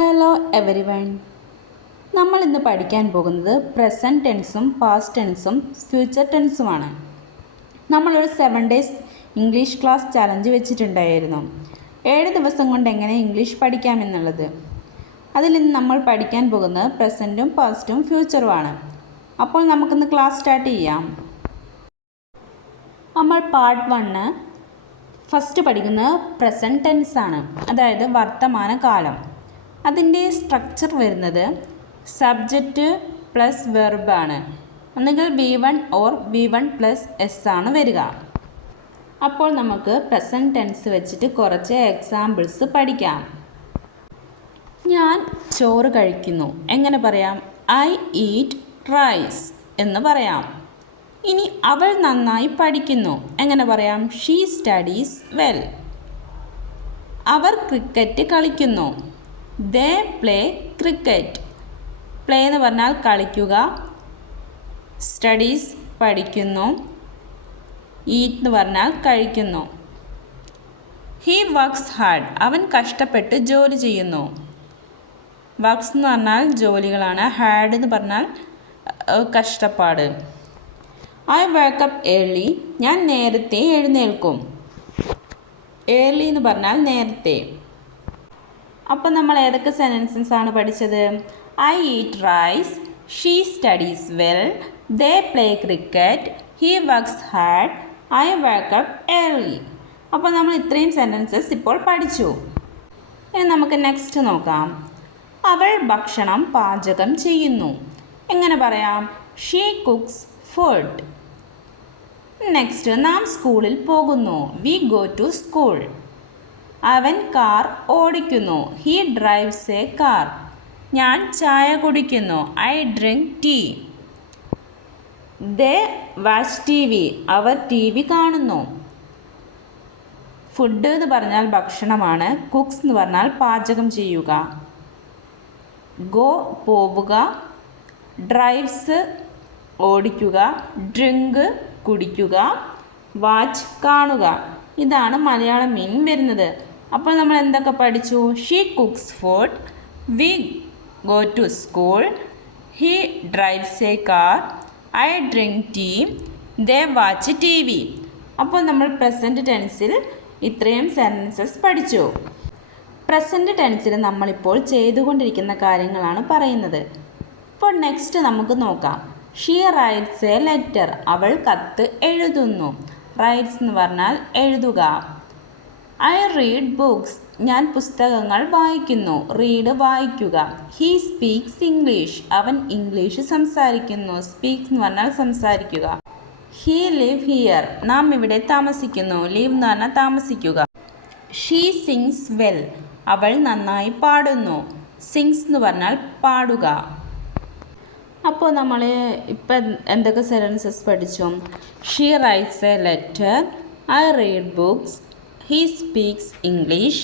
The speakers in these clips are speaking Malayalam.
Hello every one. നമ്മൾ ഇന്ന് പഠിക്കാൻ പോകുന്നത് പ്രസൻറ്റ് ടെൻസും പാസ്റ്റ് ടെൻസും ഫ്യൂച്ചർ ടെൻസുമാണ്. നമ്മളൊരു 7 ഡേയ്സ് ഇംഗ്ലീഷ് ക്ലാസ് ചലഞ്ച് വെച്ചിട്ടുണ്ടായിരുന്നു. 7 ദിവസം കൊണ്ട് എങ്ങനെ ഇംഗ്ലീഷ് പഠിക്കാമെന്നുള്ളത്. അതിൽ ഇന്ന് നമ്മൾ പഠിക്കാൻ പോകുന്നത് പ്രസൻറ്റും പാസ്റ്റും ഫ്യൂച്ചറുമാണ്. അപ്പോൾ നമുക്കിന്ന് ക്ലാസ് സ്റ്റാർട്ട് ചെയ്യാം. നമ്മൾ പാർട്ട് 1 ഫസ്റ്റ് പഠിക്കുന്നത് പ്രസൻറ്റ് ടെൻസാണ്, അതായത് വർത്തമാനകാലം. അതിൻ്റെ സ്ട്രക്ചർ വരുന്നത് സബ്ജക്റ്റ് പ്ലസ് വെർബാണ്. ഒന്നുകിൽ V1 or V1 plus S ആണ് വരിക. അപ്പോൾ നമുക്ക് പ്രസൻറ്റ് ടെൻസ് വെച്ചിട്ട് കുറച്ച് എക്സാമ്പിൾസ് പഠിക്കാം. ഞാൻ ചോറ് കഴിക്കുന്നു എങ്ങനെ പറയാം? ഐ ഈറ്റ് റൈസ് എന്ന് പറയാം. ഇനി അവൾ നന്നായി പഠിക്കുന്നു എങ്ങനെ പറയാം? She studies well. അവർ ക്രിക്കറ്റ് കളിക്കുന്നു. They play cricket. പ്ലേ എന്ന് പറഞ്ഞാൽ കളിക്കുക, സ്റ്റഡീസ് പഠിക്കുന്നു, ഈറ്റ് എന്ന് പറഞ്ഞാൽ കഴിക്കുന്നു. He works hard. അവൻ കഷ്ടപ്പെട്ട് ജോലി ചെയ്യുന്നു. വർക്ക്സ് എന്ന് പറഞ്ഞാൽ ജോലികളാണ്, ഹാർഡ് എന്ന് പറഞ്ഞാൽ കഷ്ടപ്പാട്. I wake up early. ഞാൻ നേരത്തെ എഴുന്നേൽക്കും. ഏർലി എന്ന് പറഞ്ഞാൽ നേരത്തെ. അപ്പോൾ നമ്മൾ ഏതൊക്കെ സെൻറ്റൻസസ് ആണ് പഠിച്ചത്? I eat rice, she studies well, they play cricket, he works hard, I wake up early. അപ്പോൾ നമ്മൾ ഇത്രയും സെൻറ്റൻസസ് ഇപ്പോൾ പഠിച്ചു. ഇനി നമുക്ക് നെക്സ്റ്റ് നോക്കാം. അവൾ ഭക്ഷണം പാചകം ചെയ്യുന്നു എങ്ങനെ പറയാം? She cooks food. നെക്സ്റ്റ്, നാം സ്കൂളിൽ പോകുന്നു. We go to school. അവൻ കാർ ഓടിക്കുന്നു. He drives a car. ഞാൻ ചായ കുടിക്കുന്നു. I drink tea. They watch TV. അവർ ടി വി കാണുന്നു. ഫുഡ് എന്ന് പറഞ്ഞാൽ ഭക്ഷണമാണ്. കുക്സ് എന്ന് പറഞ്ഞാൽ പാചകം ചെയ്യുക. ഗോ പോവുക, ഡ്രൈവ്സ് ഓടിക്കുക, ഡ്രിങ്ക് കുടിക്കുക, വാച്ച് കാണുക. ഇതാണ് മലയാളം മീനിങ് വരുന്നത്. അപ്പോൾ നമ്മൾ എന്തൊക്കെ പഠിച്ചു? She cooks food, we go to school, he drives a car, I drink tea, they watch TV. അപ്പോൾ നമ്മൾ പ്രസൻറ്റ് ടെൻസിൽ ഇത്രയും സെൻറ്റൻസസ് പഠിച്ചു. പ്രസൻറ്റ് ടെൻസിൽ നമ്മളിപ്പോൾ ചെയ്തുകൊണ്ടിരിക്കുന്ന കാര്യങ്ങളാണ് പറയുന്നത്. ഇപ്പോൾ നെക്സ്റ്റ് നമുക്ക് നോക്കാം. She rights A letter. അവൾ കത്ത് എഴുതുന്നു. റൈറ്റ്സ് എന്ന് പറഞ്ഞാൽ എഴുതുക. I read books. ഞാൻ പുസ്തകങ്ങൾ വായിക്കുന്നു. റീഡ് വായിക്കുക. He speaks English. അവൻ ഇംഗ്ലീഷ് സംസാരിക്കുന്നു. സ്പീക്സ് എന്ന് പറഞ്ഞാൽ സംസാരിക്കുക. He live here. നാം ഇവിടെ താമസിക്കുന്നു. ലിവ് എന്ന് പറഞ്ഞാൽ താമസിക്കുക. She sings well. അവൾ നന്നായി പാടുന്നു. സിങ്സ് എന്ന് പറഞ്ഞാൽ പാടുക. അപ്പോൾ നമ്മൾ ഇപ്പം എന്തൊക്കെ സെൻറ്റൻസസ് പഠിച്ചു? She rights A letter, I read books, he speaks English,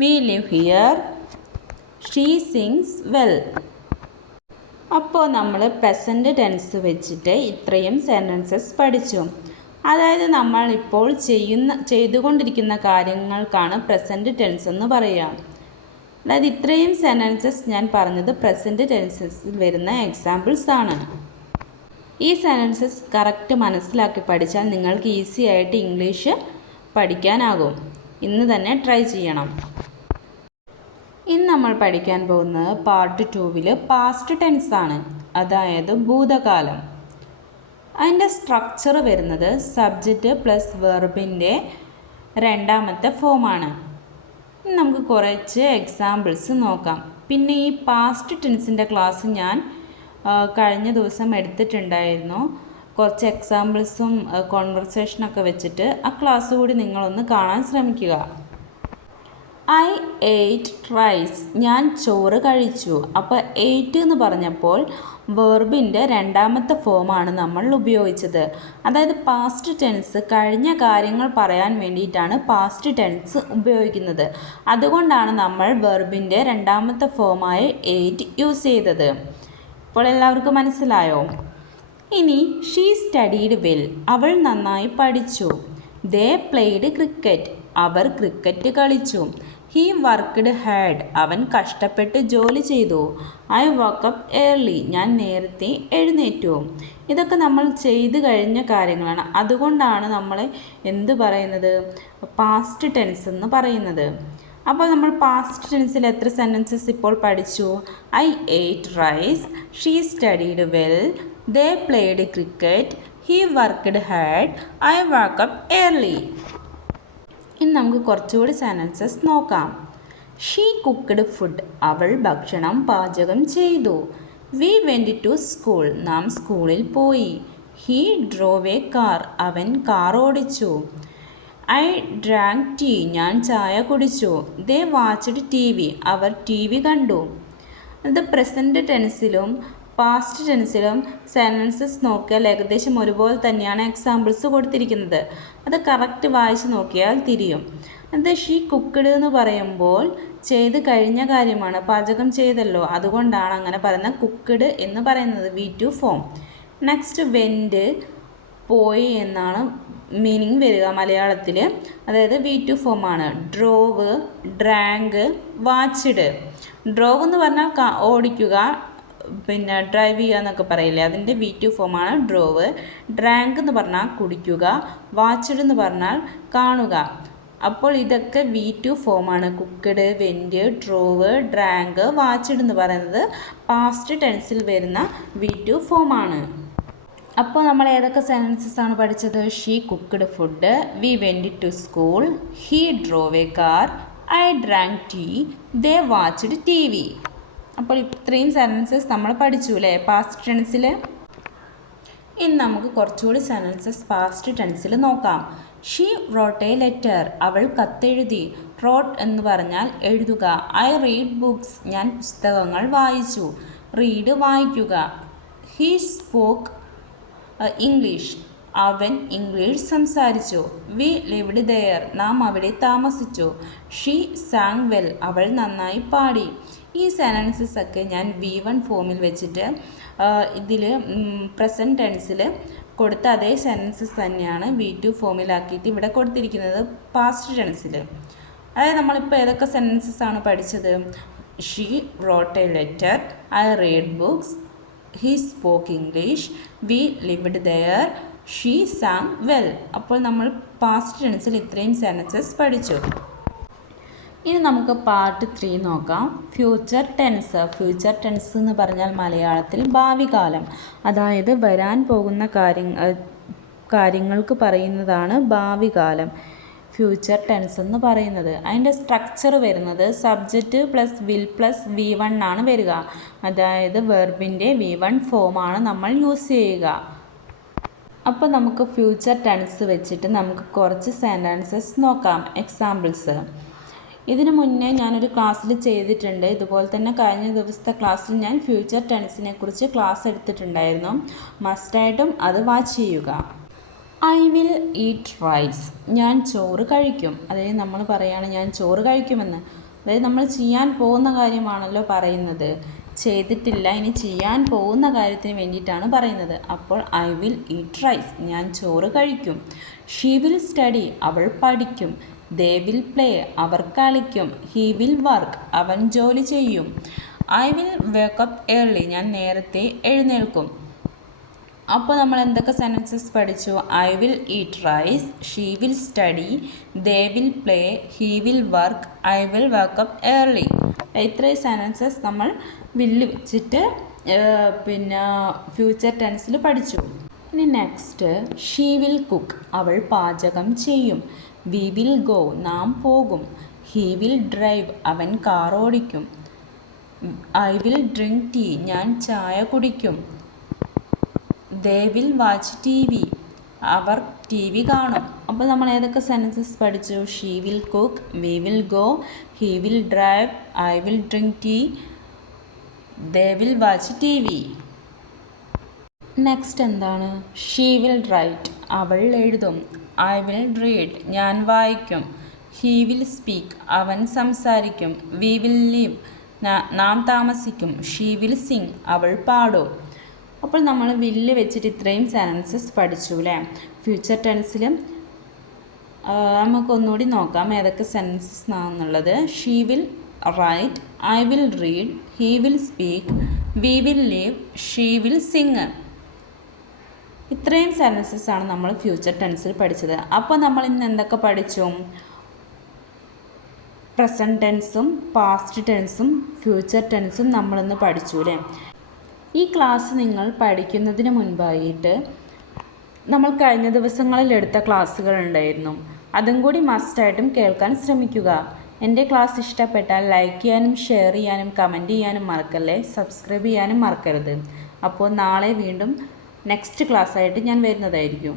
we live here, she sings well. അപ്പോൾ നമ്മൾ പ്രസൻറ്റ് ടെൻസ് വെച്ചിട്ട് ഇത്രയും സെൻറ്റൻസസ് പഠിച്ചു. അതായത് നമ്മൾ ഇപ്പോൾ ചെയ്തുകൊണ്ടിരിക്കുന്ന കാര്യങ്ങൾക്കാണ് പ്രസൻറ്റ് ടെൻസ് എന്ന് പറയുക. അതായത് ഇത്രയും സെൻറ്റൻസസ് ഞാൻ പറഞ്ഞത് പ്രസൻറ്റ് ടെൻസസിൽ വരുന്ന എക്സാമ്പിൾസ് ആണ്. ഈ സെൻറ്റൻസസ് കറക്റ്റ് മനസ്സിലാക്കി പഠിച്ചാൽ നിങ്ങൾക്ക് ഈസി ആയിട്ട് ഇംഗ്ലീഷ് പഠിക്കാനാകും. ഇന്ന് തന്നെ ട്രൈ ചെയ്യണം. ഇന്ന് നമ്മൾ പഠിക്കാൻ പോകുന്നത് പാർട്ട് 2 പാസ്റ്റ് ടെൻസ് ആണ്, അതായത് ഭൂതകാലം. അതിൻ്റെ സ്ട്രക്ചർ വരുന്നത് സബ്ജക്റ്റ് പ്ലസ് വെർബിൻ്റെ രണ്ടാമത്തെ ഫോമാണ്. നമുക്ക് കുറച്ച് എക്സാമ്പിൾസ് നോക്കാം. പിന്നെ ഈ പാസ്റ്റ് ടെൻസിൻ്റെ ക്ലാസ് ഞാൻ കഴിഞ്ഞ ദിവസം എടുത്തിട്ടുണ്ടായിരുന്നു. കുറച്ച് എക്സാമ്പിൾസും കോൺവെർസേഷനൊക്കെ വെച്ചിട്ട് ആ ക്ലാസ് കൂടി നിങ്ങളൊന്ന് കാണാൻ ശ്രമിക്കുക. I ate rice. ഞാൻ ചോറ് കഴിച്ചു. അപ്പോൾ എയ്റ്റ് എന്ന് പറഞ്ഞപ്പോൾ വെർബിൻ്റെ രണ്ടാമത്തെ ഫോമാണ് നമ്മൾ ഉപയോഗിച്ചത്. അതായത് പാസ്റ്റ് ടെൻസ് കഴിഞ്ഞ കാര്യങ്ങൾ പറയാൻ വേണ്ടിയിട്ടാണ് പാസ്റ്റ് ടെൻസ് ഉപയോഗിക്കുന്നത്. അതുകൊണ്ടാണ് നമ്മൾ വെർബിൻ്റെ രണ്ടാമത്തെ ഫോമായ എയ്റ്റ് യൂസ് ചെയ്തത്. ഇപ്പോൾ എല്ലാവർക്കും മനസ്സിലായോ? ഇനി ഷീ സ്റ്റഡീഡ് വെൽ. അവൾ നന്നായി പഠിച്ചു. They played cricket. അവർ ക്രിക്കറ്റ് കളിച്ചു. ഹീ വർക്ക്ഡ് ഹാഡ് അവൻ കഷ്ടപ്പെട്ട് ജോലി ചെയ്തു. ഐ വക്കപ്പ് ഏർലി ഞാൻ നേരത്തെ എഴുന്നേറ്റു. ഇതൊക്കെ നമ്മൾ ചെയ്തു കഴിഞ്ഞ കാര്യങ്ങളാണ്. അതുകൊണ്ടാണ് നമ്മൾ എന്ത് പറയുന്നത്, പാസ്റ്റ് ടെൻസ് എന്ന് പറയുന്നത്. അപ്പോൾ നമ്മൾ പാസ്റ്റ് ടെൻസിൽ എത്ര സെൻറ്റൻസസ് ഇപ്പോൾ പഠിച്ചു? I ate rice, she studied well, they played cricket, he worked hard, I woke up early. ഇനി നമുക്ക് കുറച്ചുകൂടി സെൻറ്റൻസസ് നോക്കാം. ഷീ കുക്ക്ഡ് ഫുഡ് അവൾ ഭക്ഷണം പാചകം ചെയ്തു. വി വെൻറ്റ് ടു സ്കൂൾ നാം സ്കൂളിൽ പോയി. ഹീ ഡ്രോവ് എ കാർ അവൻ കാർ ഓടിച്ചു. ഐ ഡ്രാങ്ക് ടീ ഞാൻ ചായ കുടിച്ചു. ദേ വാച്ച്ഡ് ടി വി അവർ ടി വി കണ്ടു. ഇത് പ്രസൻറ്റ് ടെൻസിലും പാസ്റ്റ് ടെൻസിലും സെൻറ്റൻസസ് നോക്കിയാൽ ഏകദേശം ഒരുപോലെ തന്നെയാണ് എക്സാമ്പിൾസ് കൊടുത്തിരിക്കുന്നത്. അത് കറക്റ്റ് വായിച്ച് നോക്കിയാൽ തിരിയും. അത് ഷീ കുക്ക്ഡ് എന്ന് പറയുമ്പോൾ ചെയ്ത് കഴിഞ്ഞ കാര്യമാണ്, പാചകം ചെയ്തല്ലോ, അതുകൊണ്ടാണ് അങ്ങനെ പറയുന്നത് കുക്ക്ഡ് എന്ന് പറയുന്നത് V2 ഫോം. നെക്സ്റ്റ് വെൻറ്റ് പോയി എന്നാണ് മീനിങ് വരിക മലയാളത്തിൽ, അതായത് V2 ഫോമാണ്. Drove, drank, watched. ഡ്രോവ് എന്ന് പറഞ്ഞാൽ ഓടിക്കുക, പിന്നെ ഡ്രൈവ് ചെയ്യുക എന്നൊക്കെ പറയില്ലേ, അതിൻ്റെ V2 ഫോമാണ് ഡ്രോവ്. ഡ്രാങ്ക് എന്ന് പറഞ്ഞാൽ കുടിക്കുക, വാച്ച്ഡ് എന്ന് പറഞ്ഞാൽ കാണുക. അപ്പോൾ ഇതൊക്കെ V2 ഫോമാണ്. Cooked, went, drove, drank, watched എന്ന് പറയുന്നത് പാസ്റ്റ് ടെൻസിൽ വരുന്ന V2 ഫോമാണ്. അപ്പോൾ നമ്മൾ ഏതൊക്കെ സെൻറ്റൻസസ് ആണ് പഠിച്ചത്? She cooked food, we went to school, he drove a car, I drank tea, they watched TV. അപ്പോൾ ഇത്രയും സെൻറ്റൻസസ് നമ്മൾ പഠിച്ചു അല്ലേ പാസ്റ്റ് ടെൻസിൽ. ഇനി നമുക്ക് കുറച്ചുകൂടി സെൻറ്റൻസസ് പാസ്റ്റ് ടെൻസിൽ നോക്കാം. ഷീ റോട്ട് എ ലെറ്റർ അവൾ കത്തെഴുതി. റോട്ട് എന്ന് പറഞ്ഞാൽ എഴുതുക. ഐ റീഡ് ബുക്സ് ഞാൻ പുസ്തകങ്ങൾ വായിച്ചു. റീഡ് വായിക്കുക. ഹീ സ്പോക്ക് ഇംഗ്ലീഷ് അവൻ ഇംഗ്ലീഷ് സംസാരിച്ചു. വി ലിവ്ഡ് ദെയർ നാം അവിടെ താമസിച്ചു. ഷീ സാങ് വെൽ അവൾ നന്നായി പാടി. ഈ സെൻറ്റൻസസ് ഒക്കെ ഞാൻ V1 ഫോമിൽ വെച്ചിട്ട് ഇതിൽ പ്രസൻറ്റ് ടെൻസിൽ കൊടുത്ത അതേ സെൻറ്റൻസസ് തന്നെയാണ് V2 ഫോമിലാക്കിയിട്ട് ഇവിടെ കൊടുത്തിരിക്കുന്നത് പാസ്റ്റ് ടെൻസിൽ. അതായത് നമ്മളിപ്പോൾ ഏതൊക്കെ സെൻറ്റൻസസ് ആണ് പഠിച്ചത്? She wrote a letter, I read books, he spoke English, we lived there, she sang well. അപ്പോൾ നമ്മൾ പാസ്റ്റ് ടെൻസിൽ ഇത്രയും സെൻറ്റൻസസ് പഠിച്ചു. ഇനി നമുക്ക് പാർട്ട് 3 നോക്കാം. Future tense. ഫ്യൂച്ചർ ടെൻസ് എന്ന് പറഞ്ഞാൽ മലയാളത്തിൽ ഭാവി കാലം, അതായത് വരാൻ പോകുന്ന കാര്യങ്ങൾക്ക് പറയുന്നതാണ് ഭാവി കാലം ഫ്യൂച്ചർ ടെൻസ് എന്ന് പറയുന്നത്. അതിൻ്റെ സ്ട്രക്ചർ വരുന്നത് subject plus will plus V1 ആണ് വരിക. അതായത് വെർബിൻ്റെ V1 ഫോമാണ് നമ്മൾ യൂസ് ചെയ്യുക. അപ്പോൾ നമുക്ക് ഫ്യൂച്ചർ ടെൻസ് വെച്ചിട്ട് നമുക്ക് കുറച്ച് സെൻറ്റൻസസ് നോക്കാം, എക്സാമ്പിൾസ്. ഇതിനു മുന്നേ ഞാനൊരു ക്ലാസ്സിൽ ചെയ്തിട്ടുണ്ട്. ഇതുപോലെ തന്നെ കഴിഞ്ഞ ദിവസത്തെ ക്ലാസ്സിൽ ഞാൻ ഫ്യൂച്ചർ ടെൻസിനെ കുറിച്ച് ക്ലാസ് എടുത്തിട്ടുണ്ടായിരുന്നു. മസ്റ്റായിട്ടും അത് വാച്ച് ചെയ്യുക. ഐ വിൽ ഈറ്റ് റൈസ് ഞാൻ ചോറ് കഴിക്കും. അതായത് നമ്മൾ പറയുകയാണ് ഞാൻ ചോറ് കഴിക്കുമെന്ന്. അതായത് നമ്മൾ ചെയ്യാൻ പോകുന്ന കാര്യമാണല്ലോ പറയുന്നത്, ചെയ്തിട്ടില്ല, ഇനി ചെയ്യാൻ പോകുന്ന കാര്യത്തിന് വേണ്ടിയിട്ടാണ് പറയുന്നത്. അപ്പോൾ ഐ വിൽ ഈറ്റ് റൈസ് ഞാൻ ചോറ് കഴിക്കും. ഷീ വിൽ സ്റ്റഡി അവൾ പഠിക്കും. ദേ വിൽ പ്ലേ അവർ കളിക്കും. ഹീ വിൽ വർക്ക് അവൻ ജോലി ചെയ്യും. ഐ വിൽ വേക്കപ്പ് ഏർലി ഞാൻ നേരത്തെ എഴുന്നേൽക്കും. അപ്പോൾ നമ്മൾ എന്തൊക്കെ സെൻറ്റൻസസ് പഠിച്ചു? I will eat rice, she will study, they will play, he will work, I will wake up early. ഇത്രയും സെൻറ്റൻസസ് നമ്മൾ വില്ല് വെച്ചിട്ട് പിന്നെ ഫ്യൂച്ചർ ടെൻസിൽ പഠിച്ചു. ഇനി നെക്സ്റ്റ് ഷീ വിൽ കുക്ക് അവൾ പാചകം ചെയ്യും. വി വിൽ ഗോ നാം പോകും. ഹീ വിൽ ഡ്രൈവ് അവൻ കാർ ഓടിക്കും. ഐ വിൽ ഡ്രിങ്ക് ടീ ഞാൻ ചായ കുടിക്കും. They will watch TV അവർ ടി വി കാണും. അപ്പോൾ നമ്മൾ ഏതൊക്കെ സെൻറ്റൻസസ് പഠിച്ചു? She will cook, we will go, he will drive, I will drink tea, they will watch TV. Next എന്താണ്? ഷീ വിൽ റൈറ്റ് അവൾ എഴുതും. ഐ വിൽ റീഡ് ഞാൻ വായിക്കും. ഹീ വിൽ സ്പീക്ക് അവൻ സംസാരിക്കും. വി വിൽ ലിവ് നാം താമസിക്കും. ഷീ വിൽ സിങ് അവൾ പാടും. അപ്പോൾ നമ്മൾ വില്ല് വെച്ചിട്ട് ഇത്രയും സെൻറ്റൻസസ് പഠിച്ചു അല്ലേ? ഫ്യൂച്ചർ ടെൻസിലും നമുക്കൊന്നുകൂടി നോക്കാം ഏതൊക്കെ സെൻറ്റൻസസ് ആണെന്നുള്ളത്. She will right, I will read, he will speak, we will leave, she will Singh. ഇത്രയും സെൻറ്റൻസസ് ആണ് നമ്മൾ ഫ്യൂച്ചർ ടെൻസിൽ പഠിച്ചത്. അപ്പോൾ നമ്മൾ ഇന്ന് എന്തൊക്കെ പഠിച്ചു? പ്രസൻറ്റ് ടെൻസും പാസ്റ്റ് ടെൻസും ഫ്യൂച്ചർ ടെൻസും നമ്മളിന്ന് പഠിച്ചു അല്ലേ. ഈ ക്ലാസ് നിങ്ങൾ പഠിക്കുന്നതിന് മുൻപായിട്ട് നമ്മൾ കഴിഞ്ഞ ദിവസങ്ങളിൽ എടുത്ത ക്ലാസ്സുകൾ ഉണ്ടായിരുന്നു. അതും കൂടി മസ്റ്റായിട്ടും കേൾക്കാൻ ശ്രമിക്കുക. എൻ്റെ ക്ലാസ് ഇഷ്ടപ്പെട്ടാൽ ലൈക്ക് ചെയ്യാനും ഷെയർ ചെയ്യാനും കമൻറ്റ് ചെയ്യാനും മറക്കല്ലേ. സബ്സ്ക്രൈബ് ചെയ്യാനും മറക്കരുത്. അപ്പോൾ നാളെ വീണ്ടും നെക്സ്റ്റ് ക്ലാസ്സായിട്ട് ഞാൻ വരുന്നതായിരിക്കും.